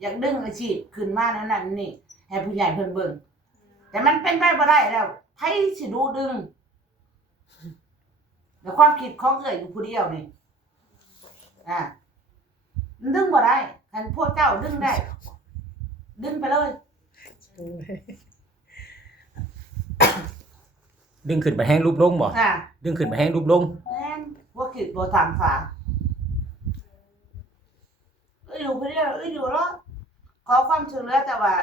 อยากดึงอาชีพขึ้นมานั่นนี่ให้ผู้ใหญ่เพิ่นเบิ่งแต่มันเป็นไปบ่ได้แล้วไผสิดูดึงแล้วความคิดของเอ้ยอยู่ผู้เดียวนี่มันดึงบ่ได้คันพวกเจ้าดึงได้ดึงไปเลย ดึงขึ้นไปแห้งรูปลงบ่ดึงขึ้นไปแห้งรูปลงแม่นบ่คิดบ่ตามฝาอยู่ผู้เดียวอยู่แล้วขอความช่วยเหลือแต่ว่า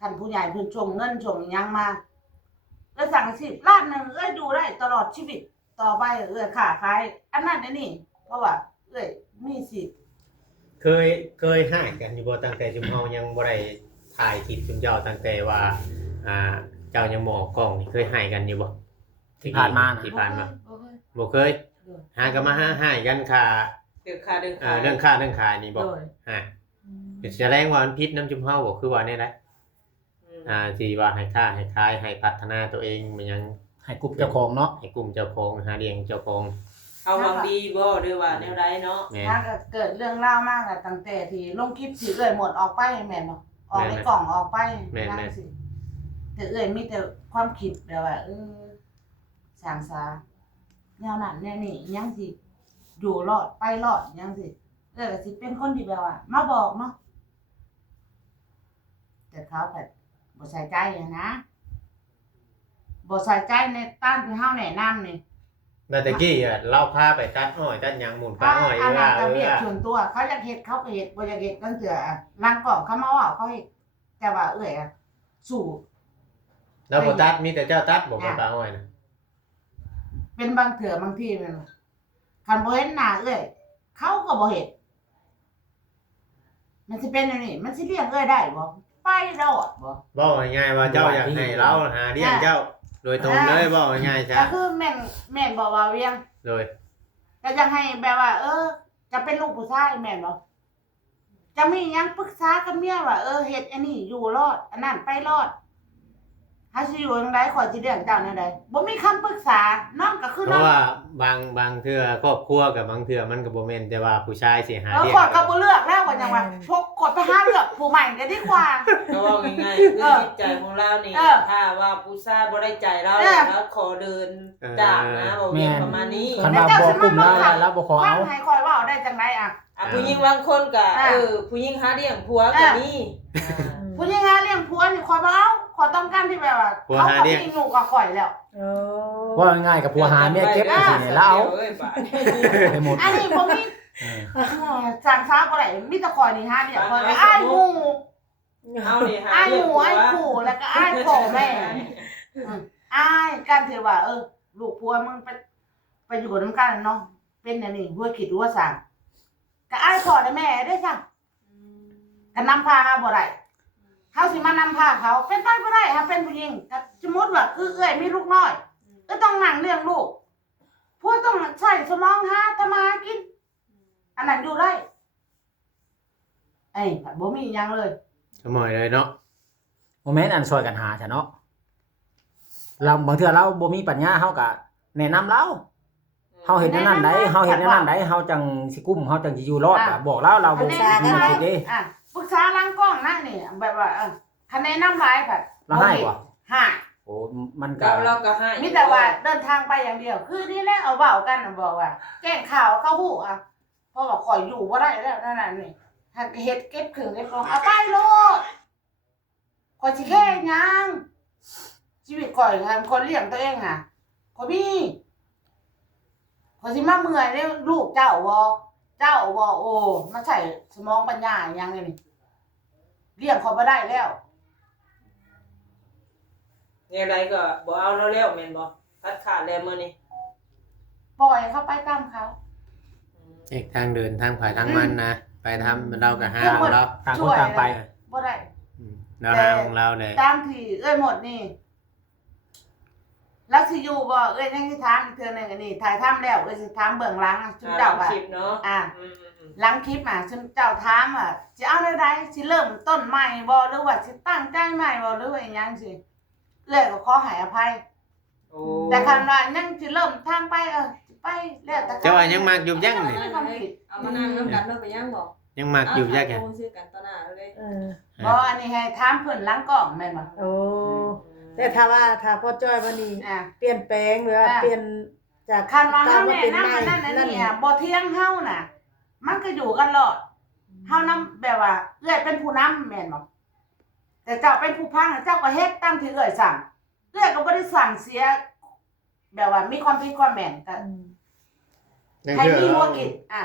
ท่านผู้ใหญ่เพิ่นส่งเงินส่งหยังมาแล้วสั่ง10 ล้านนึงดูได้ตลอดชีวิตต่อไปค้าขายอันนั้นอันนี้เพราะว่ามีสิทธิ์เคยหายกันอยู่บ่ตั้งแต่ชุมเฮายังบ่ได้ถ่ายคลิปชุมเจ้าตั้งแต่ว่าเจ้ายังบ่ออกกล้องนี่เคยหายกันอยู่บ่ที่ผ่านมาบ่เคยหากันมาหายกันค่ะเรื่องค่านี่บ่แสดงว่ามันผิดนำชุมเฮาบ่คือว่าแน่ได้ที่ว่าให้ค่าให้ขายให้พัฒนาตัวเองมันยังให้กลุ่มเจ้าของเนาะให้กลุ่มเจ้าของหาเลี้ยงเจ้าของเอาหวังดีบ่หรือว่าแนวใดเนาะถ้าเกิดเรื่องราวมากตั้งแต่ที่ลงคลิปสิหมดออกไปแม่นบ่ออกในกล่องออกไปนั่นสิแต่มีแต่ความคิดแบบว่าสร้างสาแนวนั้นแนวนี้ยังสิอยู่รอดไปรอดยังสิก็สิเป็นคนที่แบบว่ามาบอกเนาะแต่เขาแบบบ่ใส่ใจนะบ่ใส่ใจในต้านที่เฮาแนะนำนี่แต่ตะกี้เราพาไปตัดอ้อยตัดหยังหมุนปลาอ้อยว่าเรียกส่วนตัวเขาอยากเฮ็ดเขาก็เฮ็ดบ่อยากเฮ็ดตั้งแต่ล้างกล่องเขามาว่าเขาเฮ็ดแต่ว่าสู้แล้วบ่ตัดมีแต่เจ้าตัดบ่ปลาอ้อยน่ะเป็นบางเถื่อบางทีแม่นคันบ่เห็นหน้าเขาก็บ่เฮ็ดมันสิเป็นจังนี้มันสิเลี้ยงได้บ่ไปรอดบ่บ่ง่ายๆว่าเจ้าอยากให้เราหาเลี้ยงเจ้าโดยตรงเลยบ่ง่ายๆจ้ะก็คือแม่นบ่ว่าเวียงโดยก็อยากให้แบบว่าจะเป็นลูกผู้ชายแม่นบ่จะมีหยังปรึกษากับเมียว่าเฮ็ดอันนี้อยู่รอดอันนั้นไปรอดถ้าสิอยู่จังได๋ขอสิเลี้ยงเจ้าแนวใดบ่มีคำปรึกษานอนก็คือนอนเพราะว่าบางเทื่อครอบครัวกับบางเทื่อมันก็บ่แม่นแต่ว่าผู้ชายสิหาเลี้ยงขอก็บ่เลือกแล้วว่าจังว่าพกกดไปหาเลือกผู้ใหม่ก็ดีกว่าก็ว่าง่ายๆคือจิตใจของเรานี่ถ้าว่าผู้ชายบ่ได้ใจเราแล้วขอเดินจากนะบ่มีประมาณนี้คันว่าบ่กลุ่มแล้วบ่ขอเอาให้คอยเว้าได้จังได๋ผู้หญิงบางคนก็ผู้หญิงหาเลี้ยงผัวก็มีผู้หญิงหาเลี้ยงผัวนี่ขอยบ่เอาขอต้องการที่แบบว่าเขาก็มีลูกกับข่อยแล้วว่าง่ายกับผัวหาเมียเก็บจังซี่นี่แล้วไปหมดอันนี้บ่มีสร้างช้าบ่ได้มีแต่ข่อยนี่หาเลี้ยงข่อยก็อ้ายหมู่อ้ายหมู่อ้ายปู่แล้วก็อ้ายพ่อแม่อ้ายการที่ว่าลูกผัวมึงไปอยู่นำกันเนาะเป็นอันนี้หัวคิดหัวสร้างก็อ้ายพ่อและแม่ได้จ้ะก็นำพาบ่ได้เฮาสิมานำพาเขาเป็นไปบ่ได้ถ้าเป็นผู้หญิงก็สมมุติว่าคือมีลูกน้อยต้องนั่งเลี้ยงลูกผัวต้องใช้สมองหาทำมาหากินอันนั้นอยู่ได้บ่มีหยังเลยสมอยเลยเนาะบ่แม่นอันช่วยกันหาซะเนาะเราบางเทื่อเราบ่มีปัญญาเฮาก็แนะนำเราเฮาเฮ็ดแนวนั้นได้เฮาเฮ็ดแนวนั้นได้เฮาจังสิกุมเฮาจังสิอยู่รอดบอกเราบ่มีคิดเด้ปรึกษาหลังกล้องนั่นนี่แบบว่าคะแนนนำหลายค่ะเราให้บ่ให้โอ้มันก็เราก็ให้มีแต่ว่าเดินทางไปอย่างเดียวคือนี่แหละเอาเว้ากันบอกว่าแจ้งข่าวเข้าหูเพราะว่าข่อยอยู่บ่ได้แล้วนั่นน่ะนี่ถ้าเฮ็ดเก็บเครื่องเก็บของเอาไปโลดข่อยสิแค่หยังชีวิตข่อยคนเลี้ยงตัวเองข่อยมีข่อยสิมาเมื่อยเด้ลูกเจ้าบ่โอ้มันใช้สมองปัญญาหยังนี่เลี้ยงข่อยบ่ได้แล้วเนี่ยใดก็บ่เอาแล้วแม่นบ่ตัดขาดแล้วมื้อนี้ปล่อยเขาไปตามเขาทางเดินทางผ่ายทางมันนะไปทำเราก็หาของเราต่างคนต่างไปบ่ได้เราหาของเราเลยตามที่หมดนี่แล้วสิอยู่บ่ยังสิถามอีกเทื่อนึงอันนี้ถ่ายทำแล้วสิถามเบื้องหลังชุมเจ้าว่าคลิปเนาะหลังคลิปชุมเจ้าถามสิเอาได้ใดสิเริ่มต้นใหม่บ่หรือว่าสิตั้งใจใหม่บ่หรือว่าอีหยังสิก็ขอให้อภัยแต่คันว่ายังสิเริ่มทางไปสิไปแล้วแต่เจ้าว่ายังมักอยู่ยังนี่เอามานั่งนำกันแล้วไปยังบ่ ยังมักอยู่จักแก ซื้อกันต่อหน้าเลย บ่อันนี้ให้ถามเพิ่นหล้างกล้องแม่นบ่ โอ้แต่ถ้าพ่อจ้อยวันนี้ อ่ะ เปลี่ยนแปลงหรือว่าเปลี่ยนจาก คันว่าเฮา มา แนะ เป็น นำ ใหม่ อันนั้นอันนี้อ่ะบ่เที่ยงเฮาน่ะ มันก็อยู่กันรอดเฮานำแบบว่าเอื้อยเป็นผู้นำแม่นบ่แต่เจ้าเป็นผู้พังเจ้าก็เฮ็ดตามที่เอื้อยสั่งเอื้อยก็บ่ได้สั่งเสีย แบบว่ามีความผิดความแม่นก็ นั่น ให้ คือ มีหัว เรา กินอ่ะ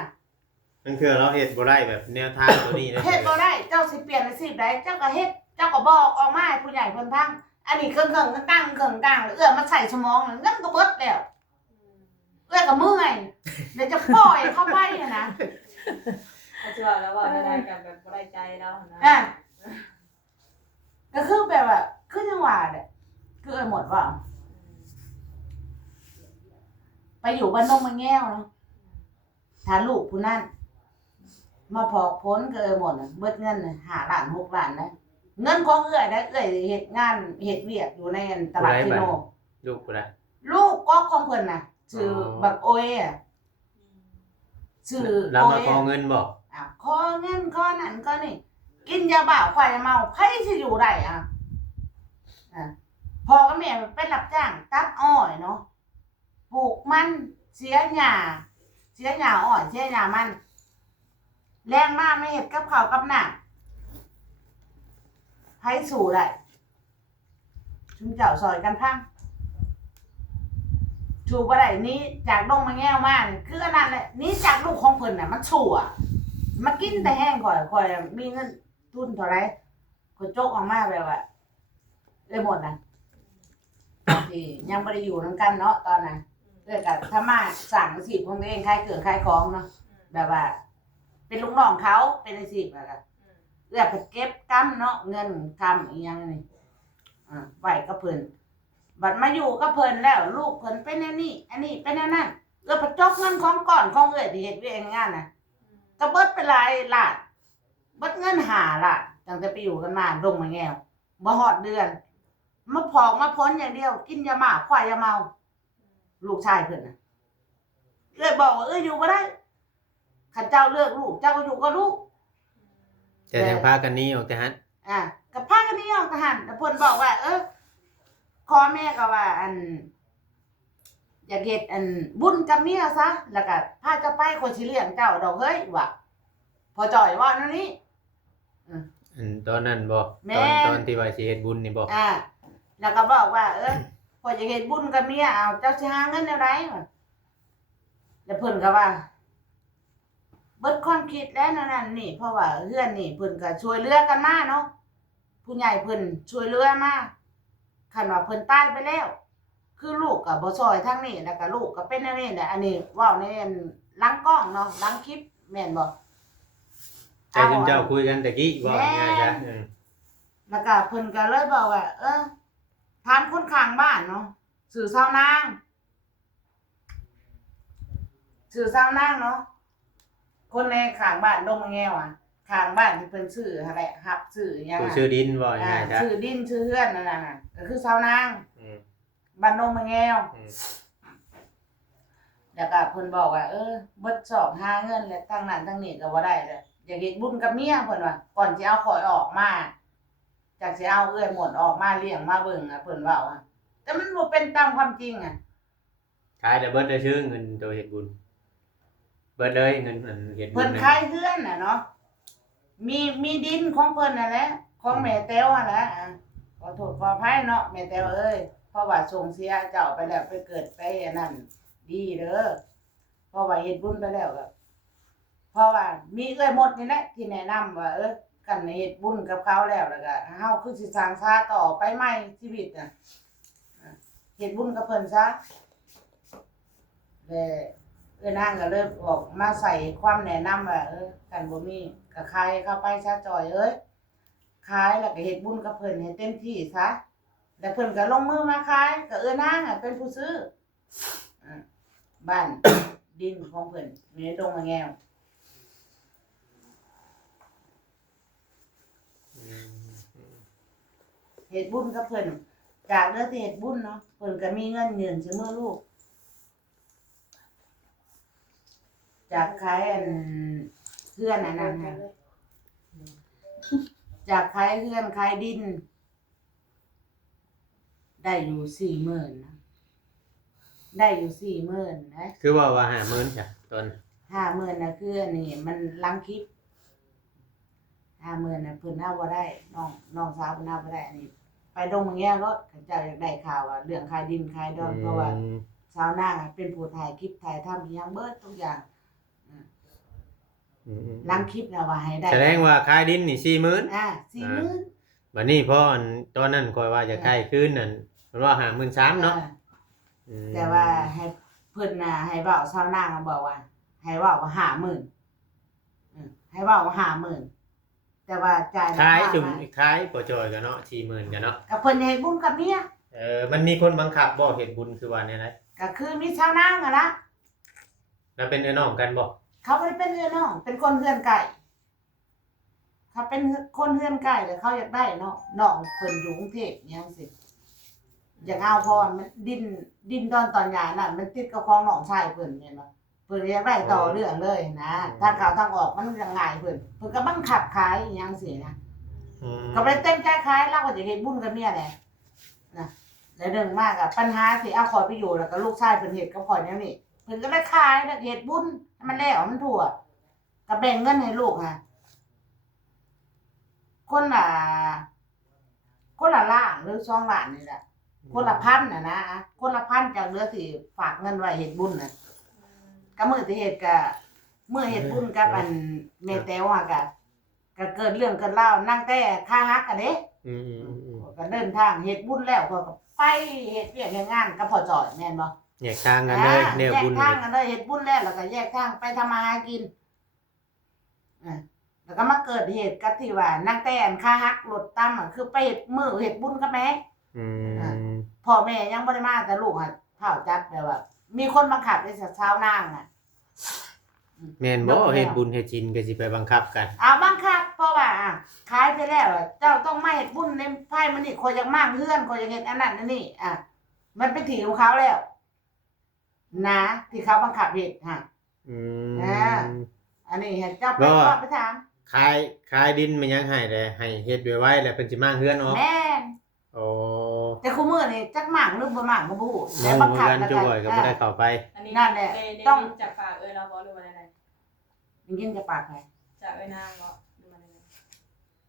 นั่นคือเราเฮ็ดบ่ได้แบบแนวทางตัวนี้นะ เฮ็ดบ่ได้เจ้าสิเปลี่ยนอาชีพใดเจ้าก็เฮ็ดเจ้าก็บอกออกมาให้ผู้ใหญ่เพิ่นฟังอันนี้เครื่องๆตั้งเครื่องกลางเอื้อยมาใส่สมองนั่นก็เบิดแล้วเอื้อยก็เมื่อยเดี๋ยวจะปล่อยเข้าไปอะนะ เขาสิว่าแล้วว่าได้กันแบบบ่ได้ใจแล้วนะ อ่ะก็คือแบบว่าคือจังหวะเนี่ยคือไอ้หมดว่าไปอยู่บ้านนงมาแง้วเนาะถ้าลูกผู้นั้นมาพอกพ้นก็ไอ้หมดน่ะเบิดเงินน่ะ5 ล้าน6 ล้านนะเงินของเอื้อยได้เอื้อยเฮ็ดงานเฮ็ดเวียกอยู่ในตลาดชิโน ลูกบ่ได้ ลูกก็ของเพิ่นน่ะชื่อบักโอยอ่ะชื่อ แล้ว โอ มาย ขอเงินบ่ ขอเงินขอนั่นก็นี่ กินยาบ้าควายเมาใครสิอยู่ได้อ่ะพ่อกับแม่เป็นรับจ้างตัดอ้อยเนาะปลูกมันเสียหญ้าอ้อยเสียหญ้ามันแรงมากไม่เฮ็ดกับข้าวกับน้ำไผสู่ได้ชุมเจ้าซอยกันพังชูบ่ได้นี้จากดงมาแง้วมานี่คืออันนั้นแหละนี้จากลูกของเพิ่นน่ะมันชั่วมากินแต่แห้งข่อยมีเงินทุนเท่าไหร่ข่อยโจกออกมาแบบว่าได้หมดน่ะที่ยังบ่ได้อยู่นำกันเนาะตอนนั้นเด้อก็ถ้ามาสร้างอาชีพของตัวเองขายเครื่องขายของเนาะแบบว่า เป็นลูกน้องเขาเป็นอาชีพแล้วก็เอื้อไปเก็บกำเนาะเงินกำอีหยังนี่ไว้กับเพิ่นบัดมาอยู่กับเพิ่นแล้วลูกเพิ่นเป็นแนวนี้อันนี้เป็นแนวนั้นเอื้อไปจกเงินของก่อนของเอื้อที่เฮ็ดเวียกงานน่ะก็เบิดไปหลายล้านเบิดเงิน5 ล้านตั้งแต่ไปอยู่กันมาดงมาแง้วบ่ฮอดเดือนมาพอกมาพ้นอย่างเดียวกินยาหมาควายยาเมาลูกชายเพิ่นน่ะเอื้อบอกว่าอยู่บ่ได้คันเจ้าเลือกลูกเจ้าก็อยู่กับลูก แต่ยังพากันหนี้ออกแต่หัน กับพากันนี่ออกทหารแต่เพิ่นบอกว่าพ่อแม่ก็ว่าอยากเฮ็ดบุญกับเมียซะแล้วก็พาเจ้าไปคนสิเลี้ยงเจ้าดอกเฮ้ยว่ะพอจ่อยว่านั่นนี่ ตอนนั้นบ่ แม่ ตอนที่ว่าสิเฮ็ดบุญนี่บ่ แล้วก็บอกว่าพออยากเฮ็ดบุญกับเมียเอาเจ้าสิหาเงินแนวใดวะแล้วเพิ่นก็ว่าเบิดความคิดแล้วนั่นนี่เพราะว่าเฮือนนี่เพิ่นก็ช่วยเหลือกันมาเนาะผู้ใหญ่เพิ่นช่วยเหลือมาคันว่าเพิ่นตายไปแล้ว คือลูกก็บ่ซอยทางนี้แล้วก็ลูกก็เป็นแนวนี้แหละอันนี้เว้าในหลังกล้องเนาะหลังคลิปแม่นบ่ แต่คุณเจ้าคุยกันตะกี้บ่ง่ายๆจ้ะ แล้วก็เพิ่นก็เลยบอกว่าถามคนข้างบ้านเนาะชื่อสาวนางเนาะคนในข้างบ้านดงมะแงวข้างบ้านที่เพิ่นชื่อหั่นแหละรับชื่อหยัง ผู้ชื่อดินบ่ง่ายๆจ้ะ ชื่อดินชื่อเฮือนนั่นน่ะก็คือสาวนางบ้านดงมะแงวแล้วก็เพิ่นบอกว่าเบิดสอบหาเงินแล้วทางนั้นทางนี้ก็บ่ได้เลยอยากเฮ็ดบุญกับเมียเพิ่นว่าก่อนสิเอาข่อยออกมาจากสิเอาเอื้อยหมดออกมาเลี้ยงมาเบิ่งเพิ่นเว้าแต่มันบ่เป็นตามความจริงขายแต่เบิดได้ชื่อเงินตัวเฮ็ดบุญเบิดเลยเงินเฮ็ดบุญ เพิ่นขายเฮือนน่ะเนาะมีดินของเพิ่นนั่นแหละของแม่แต้วนั่นแหละขอโทษขออภัยเนาะแม่แต้วเพราะว่าส่งเสียเจ้าไปแล้วไปเกิดไปอันนั้นดีเด้อเพราะว่าเฮ็ดบุญไปแล้วก็เพราะว่ามีเอื้อยหมดนี่แหละที่แนะนำว่ากันเฮ็ดบุญกับเขาแล้วก็เฮาคือสิสร้างชาต่อไปใหม่ชีวิตน่ะเฮ็ดบุญกับเพิ่นซะแล้วนางก็เลยออกมาใส่ความแนะนำว่ากันบ่มีก็ขายเข้าไปซะจอยขายแล้วก็เฮ็ดบุญกับเพิ่นให้เต็มที่ซะแล้วเพิ่นก็ลงมือมาขายก็นางเป็นผู้ซื้อบ้าน ดินของเพิ่นอยู่ในดงมะแงวเฮ็ดบุญกับเพิ่นจากเรื่องที่เฮ็ดบุญเนาะเพิ่นก็มีเงินยืนซื้อมื้อลูกจากขาย เพื่อนอันนั้นฮะจากขายเพื่อนขายดิน ได้อยู่40,000นะได้อยู่40,000นะ คือว่า50,000จ้ะตอน 50,000นะคืออันนี้มันล้างคลิป50,000นะเพิ่นเอาบ่ได้น้องสาวเพิ่นเอาบ่ได้อันนี้ ไปดงเมืองแย่รถเขาเจ้าอยากได้ข่าวว่าเรื่องขายดินขายดอนเพราะว่าชาวนางเป็นผู้ถ่ายคลิปถ่ายทำอีหยังเบิดทุกอย่างล้างคลิปนะว่าให้ได้ แสดงว่าขายดินนี่40,000 40,000 บัดนี้พออันตอนนั้นข่อยว่าจะใกล้คืนนั่นมันว่า53,000เนาะ แต่ว่าให้เพิ่นน่ะให้เว้าชาวนางบอกว่า ให้เว้าว่า50,000ให้เว้าว่า50,000แต่ว่าจ่าย ขายจุ่มขายบ่จอยกันเนาะ40,000กันเนาะ ก็เพิ่นให้บุญกับเมีย มันมีคนบังคับบ่เฮ็ดบุญคือว่าแนวใด ก็คือมีชาวนางอะนะ แล้วเป็นพี่น้องกันบ่ เขาบ่ได้เป็นเรือนน้องเป็นคนเฮือนไก่เขาเป็นคนเฮือนไก่แต่เขาอยากได้เนาะน้องเพิ่นอยู่กรุงเทพอิหยังสิอยากเอาพอมันดินตอนหญ้านั่นมันติดกับของน้องชายเพิ่นแม่นบ่เพิ่นอยากได้ต่อเรื่องเลยนะทางเข้าทางออกมันยังง่ายเพิ่นก็บังคับขายอิหยังสินะก็บ่ได้เต็มใจขายเราก็จะเฮ็ดบุญกับเมียแหละนะแล้วเรื่องมากอะปัญหาสิเอาข่อยไปอยู่แล้วก็ลูกชายเพิ่นเฮ็ดกับข่อยแนวนี้เพิ่นก็ได้ขายแล้วเฮ็ดบุญให้มันแล้วมันทั่วก็แบ่งเงินให้ลูกฮะคนละล้านหรือ2ล้านนี่แหละคนละพันน่ะนะคนละพันจากเหลือสิฝากเงินไว้เฮ็ดบุญน่ะก็มื้อที่เฮ็ดก็มื้อเฮ็ดบุญกับอันแม่แต้วอะก็เกิดเรื่องเกิดราวนั่งแต่ค่าฮักอะเด้ก็เดินทางเฮ็ดบุญแล้วก็ไปเฮ็ดเวียกเฮ็ดงานกับพ่อจอยแม่นบ่ แยกทางกันเลยแนวบุญ แยกทางกันเลยเฮ็ดบุญแล้วก็แยกทางไปทำมาหากินแล้วก็มาเกิดเหตุกับที่ว่านางแต้นค่าฮักรถตั้มอ่ะคือไปเฮ็ดมื้อเฮ็ดบุญกับแม่พ่อแม่ยังบ่ได้มาแต่ลูกอ่ะเฒ่าจัดแบบว่า มีคนบังคับให้ชาวนางอ่ะ แม่นบ่เฮ็ดบุญเฮ็ดศีลก็สิไปบังคับกัน บังคับเพราะว่าขายไปแล้วเจ้าต้องมาเฮ็ดบุญในไผมันนี่ข่อยอยากมากเฮือนข่อยอยากเฮ็ดอันนั้นอันนี้มันเป็นที่ของเขาแล้วนะที่เขาบังคับเฮ็ดอันนี้เห็นเจ้าไปถาม ขายดินมันยังให้ได้ให้เฮ็ดไว้แล้วเพิ่นสิมาเฮือนออก แม่น โอ้ แต่คู่มื้อนี่จักหมากหรือบ่หมากก็บ่ฮู้ แต่บังคับกันจุบ่อยก็บ่ได้เข้าไป นั่นแหละ ต้องจากปากเราบ่หรือว่าอะไร ได้ยินจะปากไผ จากนางบ่หรือว่าอะไร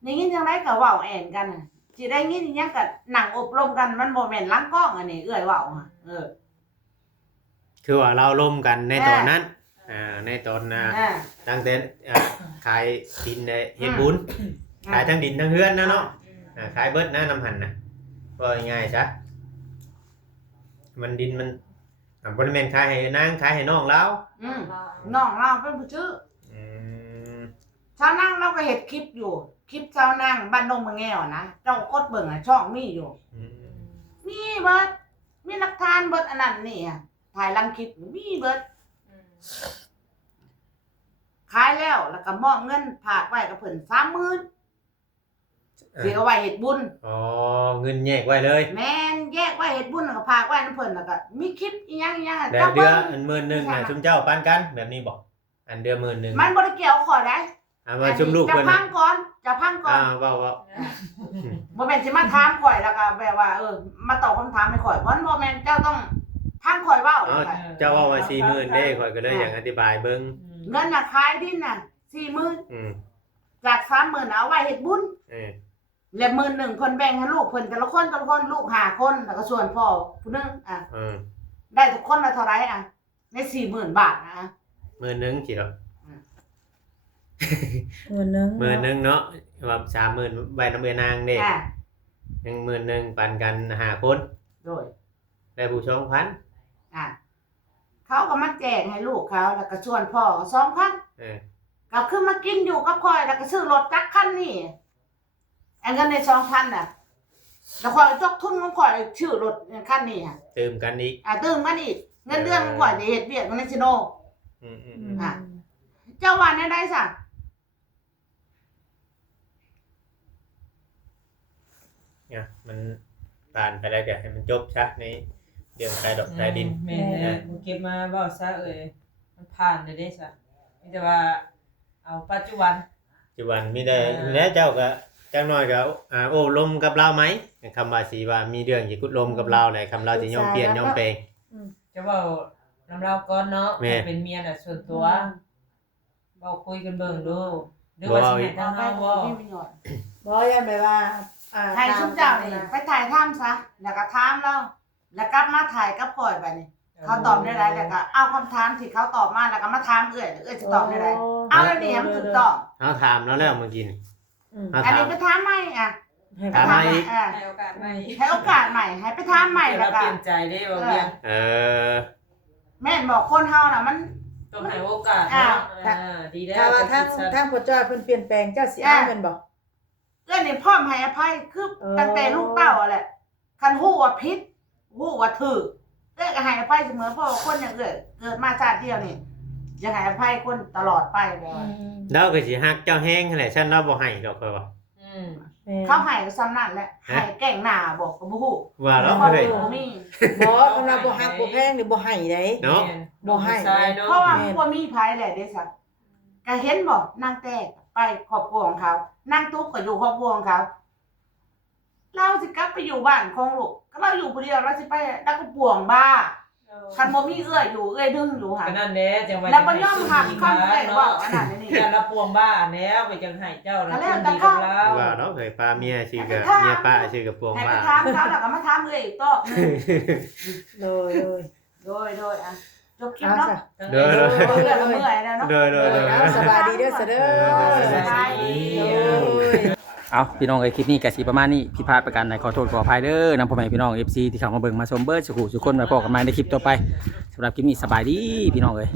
ได้ยินจังได๋ก็เว้าแอนกันน่ะสิได้ยินอิหยังก็นั่งอบรมกันมันบ่แม่นหลังกล้องอันนี้เอื้อยเว้าคือว่าเราร่วมกันในตอนนั้นในตอนตั้งแต่ขายดินได้เฮ็ดบุญขายทั้งดินทั้งเฮือนนะเนาะขายเบิดนะน้ำหันน่ะก็ง่ายๆซะมันดินมันบ่ได้แม่นขายให้นางขายให้น้องเรา น้องเราเป็นผู้ชื่อชาวนางเราก็เฮ็ดคลิปอยู่คลิปชาวนางบ้านดงเมืองแง่วนะเจ้ากดเบิ่งช่องมีอยู่มีเบิดมีหลักฐานเบิดอันนั้นนี่ถ่ายลังคลิปมีเบิดขายแล้วก็มอบเงินฝากไว้กับเพิ่น 30,000 สิเอาไว้เฮ็ดบุญเงินแยกไว้เลย แม่นแยกไว้เฮ็ดบุญแล้วก็ฝากไว้นำเพิ่นแล้วก็มีคลิปอีหยังๆ แล้วเดือนอัน10,000น่ะชุมเจ้าปานกันแบบนี้บ่อันเดือน10,000มันบ่ได้เกี่ยวข้อใดว่าชุมลูกเพิ่นจะพังก่อนเว้าบ่แม่นสิมาถามข่อยแล้วก็แบบว่ามาตอบคำถามให้ข่อยบ่แม่นเจ้าต้องพังข่อยเว้าเจ้าเว้าว่า 40,000 เด้ข่อยก็เลยอยากอธิบายเบิ่งเงินน่ะขายดินน่ะ 40,000จาก 30,000เอาไว้เฮ็ดบุญแล้ว11,000เพิ่นแบ่งให้ลูกเพิ่นแต่ละคนลูก5คนแล้วก็ส่วนพ่อผู้นึงได้ทุกคนละเท่าไหร่ใน 40,000 บาทนะ10,000สิเนาะ10,000 เนาะว่า 30,000ไว้นำเอนางเด้ยัง10,000ปันกัน5คนโดยได้ผู้ 2,000เขาก็มาแจกให้ลูกเขาแล้วก็ชวนพ่อ 2,000ก็คือมากินอยู่กับข่อยแล้วก็ซื้อรถจักรคันนี้อันเงินใน 2,000 น่ะแล้วข่อยจกทุนของข่อยชื่อรถคันนี้เติมกันอีกเติมกันอีกเงินเดือนของข่อยนี่เฮ็ดเวียกในซิโนเจ้าว่าแนวใดซะเนี่ยมันผ่านไปแล้วก็ให้มันจบซะในเรื่องขายดอกขายดินแม่นเก็บมาเว้าซะมันผ่านได้ซะมีแต่ว่า เอาปัจจุบัน ปัจจุบันมีได้แล้วเจ้าก็จังน้อยก็โอ้ลมกับเราไหมคำว่าสิว่ามีเรื่องสิกุดลมกับเราแหละคำเราสิยอมเปลี่ยนยอมแปลง จะเว้าน้ำเราก่อนเนาะ แม่ เป็นเมียน่ะส่วนตัวเว้าคุยกันเบิ่งดูหรือว่าสิให้ทาง ไป เฮา บ่ บ่ มีประโยชน์ บ่ยันไปว่าให้ชุดเจ้านี่ไปถ่ายถ้ำซะแล้วก็ถามเราแล้วกลับมาถ่ายกับข่อยไปนี่เขาตอบได้ไรแล้วก็เอาคำถามที่เขาตอบมาแล้วก็มาถามเอื้อยจะตอบได้ไรเอาแล้วนี่มันถูกต้อง เฮาถามแล้วเมื่อกี้นี่เฮา อัน ถาม นี้ไปถามใหม่อ่ะ ถามใหม่อีก ให้โอกาสใหม่ ให้โอกาสใหม่ให้ไปถามใหม่ เดี๋ยว แล้ เรา วก็ เปลี่ยนใจได้บ่เวียง แม่นบอกคนเฮาน่ะมัน ต้องให้โอกาสเนาะดีแล้ว ถ้าว่าทางพ่อจ้อยเพิ่นเปลี่ยนแปลงเจ้าสิเอาแม่นบ่ เอื้อยนี่พร้อมให้อภัยคือตั้งแต่ลูกเต้าอะแหละคันฮู้ว่าผิดฮู้ว่าถูกเอื้อยก็ให้อภัยเสมอเพราะว่าคนอย่างเอื้อยเกิดมาชาติเดียวนี่จะให้อภัยคนตลอดไปบ่ เราก็สิฮักเจ้าแห้งนั่นแหละฉันเราบ่ให้ดอกค่อยว่า เขาให้ก็ซ้ำนั่นแหละให้แกล้งหน้าบอกก็บ่ฮู้ ว่าเรา คน เคย บ่มี บ่กำลังบ่ฮักบ่แพงนี่บ่ให้ได้ เนาะ บ่ให้เนาะ เพราะว่าบ่มีไผแหละเด้ซะก็เห็นบ่นางแต้ไปครอบครัวของเขานางตุ๊กก็อยู่ครอบครัวของเขาเราสิกลับไปอยู่บ้านของลูกก็เราอยู่ผู้เดียวเราสิไปดักกระป่วงบ้าคันบ่มีเอื้อยอยู่เอื้อยดึงอยู่หั่ ก็ น นั่นแหละจังว่า แล้วบ่ยอมหักคำเอื้อยว่าอันนั้นนี่ อย่าละปวงบ้าแล้วไปจังให้เจ้านะคนดีกับเรา ว่าเนาะเคยป้าเมียชื่อกับเมียป้าชื่อกับพวง ให้ไป ว่า ถามเขาแล้วก็มาถามเอื้อยอีกต่อ เลย โดยอ่ะจบคลิป เอา เนาะ ซะ เด้อ เอื้อยก็เมื่อยแล้วเนาะ เด้อ เอาสบายดีเด้อซะเด้อ สบายดี เอาพี่น้องเอ้ยคลิปนี้ก็สิประมาณนี้ผิดพลาดประการใดขอโทษขออภัยเด้อนำพ่อแม่พี่น้อง FC ที่เข้ามาเบิ่งมาชมเบิดสุขุสุขคนไว้พบกันใหม่ในคลิปต่อไปสำหรับคลิปนี้สบายดีพี่น้องเอ้ย